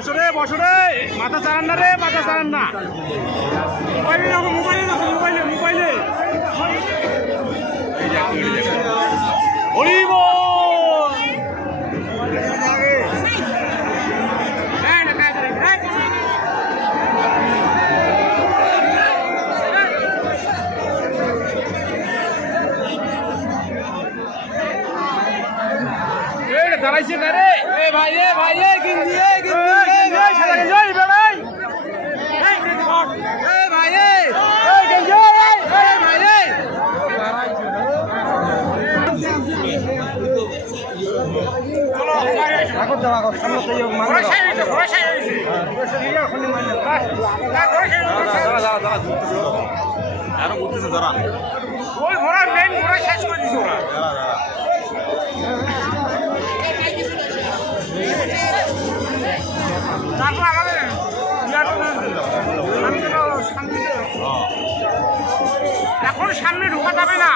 বছরে বছরে মাথা চালান না রে, মাথা চালান না। মোবাইলে রাখো, মোবাইলে রাখো, মোবাইলে মোবাইলে। হরিব দাঁড়াইছে কারে এ ভাই এ ভাই এ গিন্দি এ গিন্দি এ ভাই সাদা গেঞ্জি এ ভাই এই গিন্দি কর এ ভাই এ গিন্দি এ ভাই এ চলো আগত যাও আগত সামনে তো মার ঘোড়া সাই হইছে ইয়া ওখানে মারলে না ঘোড়া সাই দাঁড়া আরো ঘুরতেছে দাঁড়া ওই ঘোড়া মেইন ঘোড়া শেষ করে দিছো ওরা তারপর আমাদের এখন সামনে ঢোকা যাবে না।